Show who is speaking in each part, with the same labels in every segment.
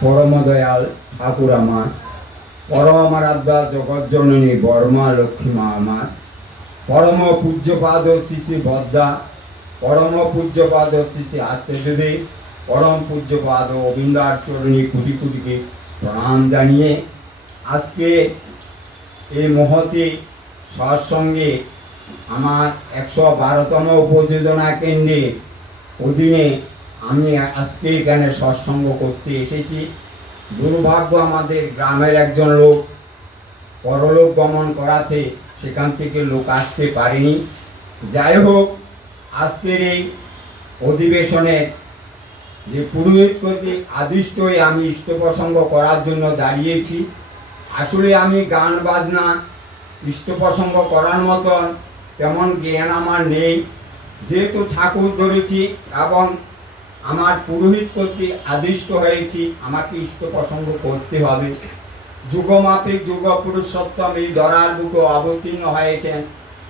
Speaker 1: পরম দয়াল ঠাকুর আমার পরম আমার আদ্যা জগৎজননী বর্মা লক্ষ্মী মা আমার পরম পূজ্যপাদ শিশি বদ্দা পরম পূজ্যপাদ শিশি আচার্যদেব পরম পূজ্যপাদ অবিন্দার চরণী কোটি কোটিকে প্রণাম জানিয়ে আজকে এই মহতি সৎসঙ্গে আমার একশো বারোতম উপযোজনা কেন্দ্রে অধীনে আমি আজকে এখানে সৎসঙ্গ করতে এসেছি। দুর্ভাগ্য আমাদের গ্রামের একজন লোক পরলোক গমন করাতে সেখান থেকে লোক আসতে পারেনি। যাই হোক, আজকের এই অধিবেশনে যে পুরোহিত কর্তৃক আদিষ্ট আমি ইষ্ট প্রসঙ্গ করার জন্য দাঁড়িয়েছি। আসলে আমি গান বাজনা ইষ্ট প্রসঙ্গ করার মতন তেমন জ্ঞান আমার নেই। যেহেতু ঠাকুর ধরেছি এবং আমার পুরোহিত কর্তৃক আদিষ্ট হয়েছি, আমাকে ইষ্ট প্রসঙ্গ করতে হবে। যুগমাফিক যুগ পুরুষোত্তম এই ধরার বুকে অবতীর্ণ হয়েছেন।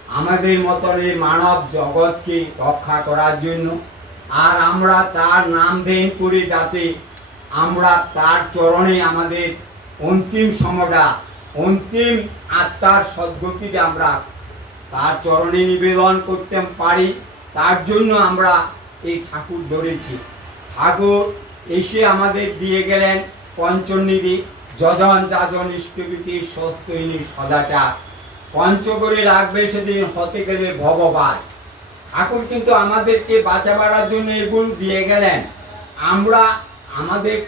Speaker 1: আমাদের মতন এই মানব জগৎকে রক্ষা করার জন্য। আর আমরা তার নাম দেন করে যাতে আমরা তার চরণে আমাদের অন্তিম সময়টা অন্তিম আত্মার সদ্গতিটা আমরা তার চরণে নিবেদন করতে পারি। তার জন্য আমরা এই ঠাকুর ধরেছি। ঠাকুর এসে আমাদের দিয়ে গেলেন পঞ্চনিধি, যজন যাজন ইষ্টবিতি স্বস্তিনী সদাচার। পঞ্চগড়ে লাগবে সেদিন হতে গেলে ভগবান। ঠাকুর কিন্তু আমাদেরকে বাঁচাবার জন্য এগুলো দিয়ে গেলেন। আমরা আমাদের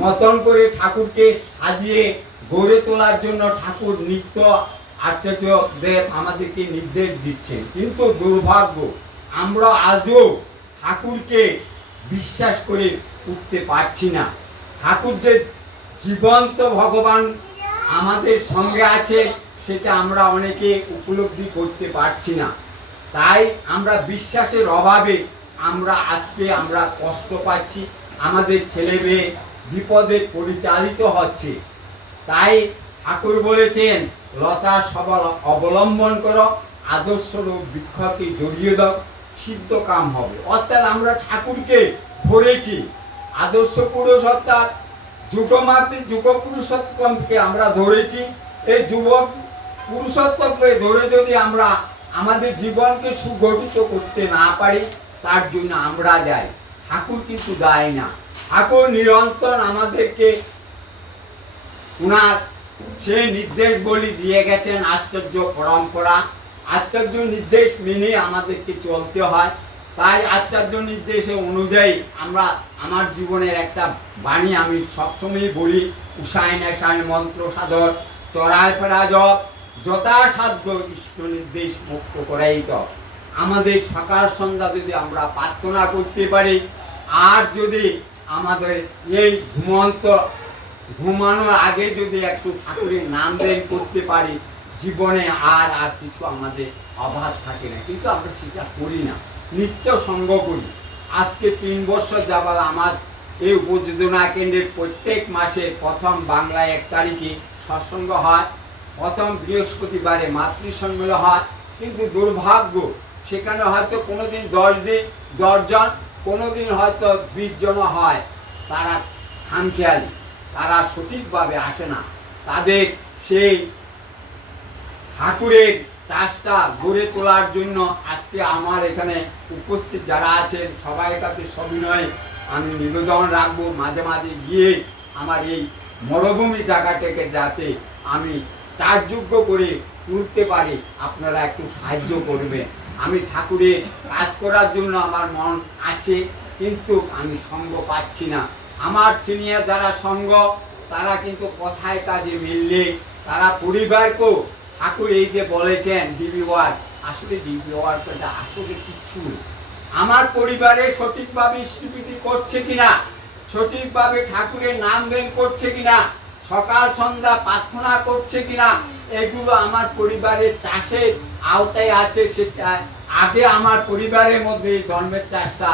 Speaker 1: মতন করে ঠাকুরকে সাজিয়ে গড়ে তোলার জন্য ঠাকুর নিত্য আচার্য দেব আমাদেরকে নির্দেশ দিচ্ছেন। কিন্তু দুর্ভাগ্য, আমরা আজও ঠাকুরকে বিশ্বাস করে উঠতে পারছি না। ঠাকুর যে জীবন্ত ভগবান আমাদের সঙ্গে আছে, সেটা আমরা অনেকে উপলব্ধি করতে পারছি না। তাই আমরা বিশ্বাসের অভাবে আমরা আজকে আমরা কষ্ট পাচ্ছি। আমাদের ছেলে মেয়ে বিপদে পরিচালিত হচ্ছে। তাই ঠাকুর বলেছেন, লতা সবল অবলম্বন করো, আদর্শ রূপ বৃক্ষকে জড়িয়ে দাও। সিদ্ধ কাম হবে। অর্থাৎ আমরা ঠাকুরকে ধরেছি। আদর্শ পুরুষ অর্থাৎ যুগমাপি যুগ পুরুষোত্তমকে আমরা ধরেছি। এই যুবক পুরুষোত্তমকে ধরে যদি আমরা আমাদের জীবনকে সুগঠিত করতে না পারি, তার জন্য আমরা যাই। ঠাকুর কিন্তু দেয় না। ঠাকুর নিরন্তর আমাদেরকে উনার সে নির্দেশ বলি দিয়ে গেছেন আশ্চর্য পরম্পরা। আচার্য নির্দেশ মেনে আমাদেরকে চলতে হয়। তাই আচার্য নির্দেশে অনুযায়ী আমরা আমার জীবনের একটা বাণী আমি সবসময় বলি, উষায় নেশায় মন্ত্র সাধর চড়ায় ফেরা জপ যথাসাধ্য ইষ্ট নির্দেশ মুক্ত করাই তো আমাদের সকাল সন্ধ্যা যদি আমরা প্রার্থনা করতে পারি, আর যদি আমাদের এই ঘুমন্ত, ঘুমানোর আগে যদি একটু ঠাকুরের নাম দেন করতে পারি জীবনে আর আর কিছু আমাদের অভাব থাকে না। কিন্তু আমরা সেটা করি না। নিত্য সঙ্গ করি। আজকে তিন বছর যাবার আমার এই উপযোজনা কেন্দ্রের প্রত্যেক মাসে প্রথম বাংলায় এক তারিখে সৎসঙ্গ হয়। প্রথম বৃহস্পতিবারে মাতৃসম্মেলন হয়। কিন্তু দুর্ভাগ্য, সেখানে হয়তো কোনো দিন দশ দিন, দশজন কোনো দিন হয়তো বিশ জন হয়। তারা খামখেয়ালি, তারা সঠিকভাবে আসে না। তাদের সেই ঠাকুরের চাষটা গড়ে তোলার জন্য আজকে আমার এখানে উপস্থিত যারা আছেন, সবাই কাছে সবিনয় আমি নিবেদন রাখব। মাঝে মাঝে গিয়ে আমার এই মরুভূমি জায়গাটাকে যাতে আমি চারযোগ্য করে তুলতে পারি, আপনারা একটু সাহায্য করবেন। আমি ঠাকুরের কাজ করার জন্য আমার মন আছে, কিন্তু আমি সঙ্গ পাচ্ছি না। আমার সিনিয়র যারা সঙ্গ, তারা কিন্তু কথায় কাজে মিললে, তারা পরিবারকেও ঠাকুর এই যে বলেছেন ডিবি ওয়ার্ড আসলে ডিবি ওয়ার্ডটা আসলে কিচ্ছু। আমার পরিবারে সঠিকভাবে স্বীকৃতি করছে কিনা, সঠিকভাবে ঠাকুরের নাম দেন করছে কিনা, সকাল সন্ধ্যা প্রার্থনা করছে কিনা, এগুলো আমার পরিবারের চাষের আওতায় আছে, সেটা আগে আমার পরিবারের মধ্যে ধর্মের চাষটা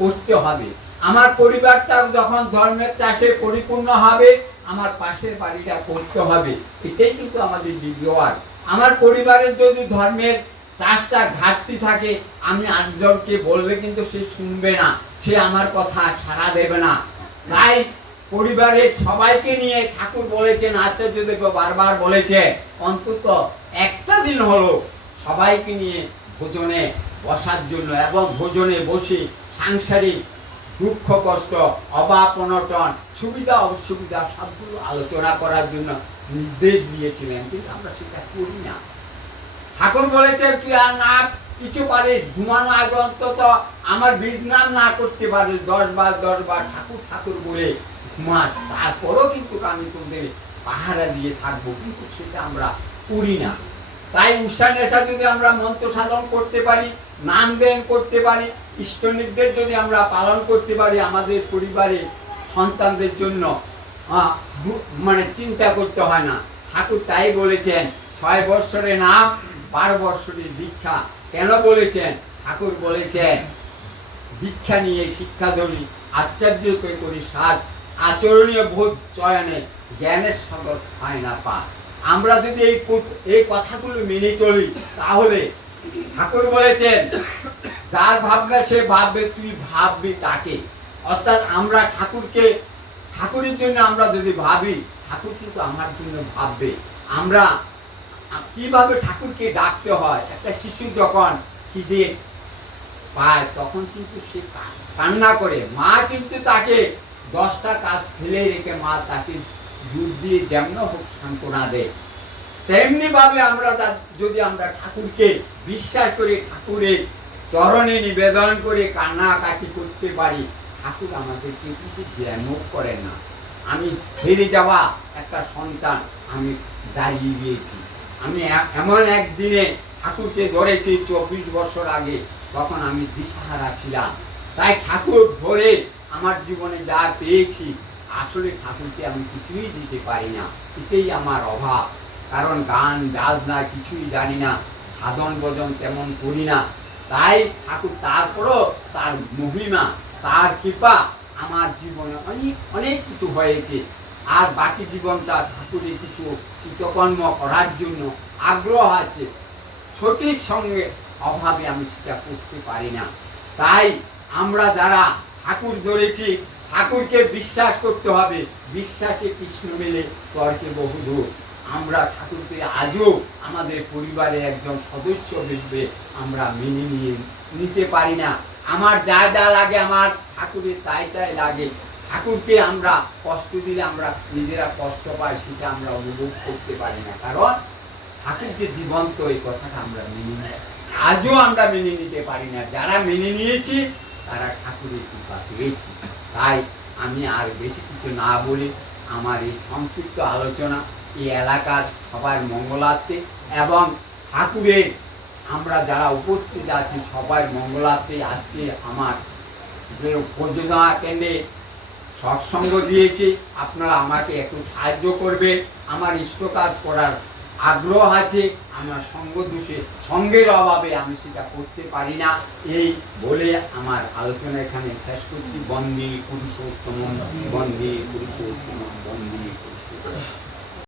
Speaker 1: করতে হবে আমার পরিবারটা যখন ধর্মের চাষে পরিপূর্ণ হবে আমার পাশের বাড়িটা করতে হবে, এটাই কিন্তু আমাদের দ্বিতীয়বার আমার পরিবারের যদি ধর্মের চাষটা ঘাটতি থাকে, আমি আটজনকে বললে কিন্তু সে শুনবে না, সে আমার কথা সাড়া দেবে না। তাই পরিবারের সবাইকে নিয়ে ঠাকুর বলেছেন আচার্যদেব বারবার বলেছে অন্তত একটা দিন হলো সবাইকে নিয়ে ভোজনে বসার জন্য এবং ভোজনে বসে সাংসারিক দুঃখ, কষ্ট অভাব অনটন, সুবিধা, অসুবিধা সবগুলো আলোচনা করার জন্য নির্দেশ দিয়েছিলেন, কিন্তু আমরা সেটা করি না। ঠাকুর বলেছে তুই আর না কিছু পারিস, ঘুমানো আগে অন্তত আমার বিজনাম না করতে পারিস, দশ বার ঠাকুর ঠাকুর বলে ঘুমাস। তারপরও কিন্তু আমি তোদের পাহারা দিয়ে থাকব, কিন্তু সেটা আমরা করি না। তাই উষা নেশা যদি আমরা মন্ত্র সাধন করতে পারি, নাম দেন করতে পারি ইষ্ট নির্দেশ যদি আমরা পালন করতে পারি আমাদের পরিবারে সন্তানদের জন্য মানে চিন্তা করতে হয় না। ঠাকুর তাই বলেছেন, ছয় বৎসরে নাম বারো বৎসরে দীক্ষা। কেন বলেছেন? ঠাকুর বলেছেন, দীক্ষা নিয়ে শিক্ষা ধরি আচার্যকে করি সার আচরণীয় বোধ চয়নে জ্ঞানের সাগর হয় না পা। আমরা যদি এই এই কথাগুলো মেনে চলি, তাহলে ঠাকুর বলেছেন যার ভাবনা সে ভাববে, তুই ভাববি তাকে। অর্থাৎ আমরা ঠাকুরকে, ঠাকুরের জন্য আমরা যদি ভাবি, ঠাকুর কিন্তু আমার জন্য ভাববে। আমরা কীভাবে ঠাকুরকে ডাকতে হয়? একটা শিশু যখন খিদে পায়, তখন কিন্তু সে কান্না করে। মা কিন্তু তাকে দশটা কাজ ফেলে রেখে মা তাকে দুধ দিয়ে যেমন হোক সান্ত্বনা দেয়। তেমনি ভাবে আমরা যদি আমরা ঠাকুরকে বিশ্বাস করে, ঠাকুরের চরণে নিবেদন করে, কান্নাকাটি করতে পারি। ঠাকুর আমাদেরকে কিন্তু জ্ঞানও করেন না। আমি হেরে যাওয়া একটা সন্তান আমি দাঁড়িয়ে গিয়েছি। আমি এমন একদিনে ঠাকুরকে ধরেছি চব্বিশ বছর আগে, তখন আমি দিশাহারা ছিলাম। তাই ঠাকুর ধরে আমার জীবনে যা পেয়েছি, আসলে ঠাকুরকে আমি কিছুই দিতে পারি না। এতেই আমার অভাব। কারণ গান, বাজনা কিছুই জানি না। সাধন ভজন তেমন করি না। তাই ঠাকুর তারপরও তার মহিমা, তার কৃপা আমার জীবনে অনেক অনেক কিছু হয়েছে। আর বাকি জীবনটা ঠাকুরের কিছু কৃতকর্ম করার জন্য আগ্রহ আছে। সঠিক সঙ্গে অভাবে আমি সেটা করতে পারি না। তাই আমরা যারা ঠাকুর ধরেছি, ঠাকুরকে বিশ্বাস করতে হবে। বিশ্বাসে কৃষ্ণ মেলে তর্কে বহুদূর আমরা ঠাকুরকে আজও আমাদের পরিবারে একজন সদস্য হিসেবে আমরা মেনে নিয়ে নিতে পারি না। আমার যা যা লাগে আমার ঠাকুরের তাই তাই লাগে। ঠাকুরকে আমরা কষ্ট দিলে আমরা নিজেরা কষ্ট পাই সেটা আমরা অনুভব করতে পারি না। কারণ ঠাকুর যে জীবন্ত, এই কথাটা আমরা মেনে নিই। আজও আমরা মেনে নিতে পারি না। যারা মেনে নিয়েছি, তারা ঠাকুরের কৃপা পেয়েছি। তাই আমি আর বেশি কিছু না বলে আমার এই সংক্ষিপ্ত আলোচনা এই এলাকার সবার মঙ্গলার্থে এবং ঠাকুরের আমরা যারা উপস্থিত আছি সবার মঙ্গলার্থে আজকে আমার প্রযোজনা কেন্দ্রে সৎসঙ্গ দিয়েছি। আপনারা আমাকে একটু সাহায্য করবেন। আমার ইষ্ট কাজ করার আগ্রহ আছে। আমার সঙ্গ দোষে, সঙ্গের অভাবে আমি সেটা করতে পারি না। এই বলে আমার আলোচনা এখানে শেষ করছি। বন্দী পুরুষোত্তম বন্দী পুরুষোত্তম বন্দী পুরুষোত্তম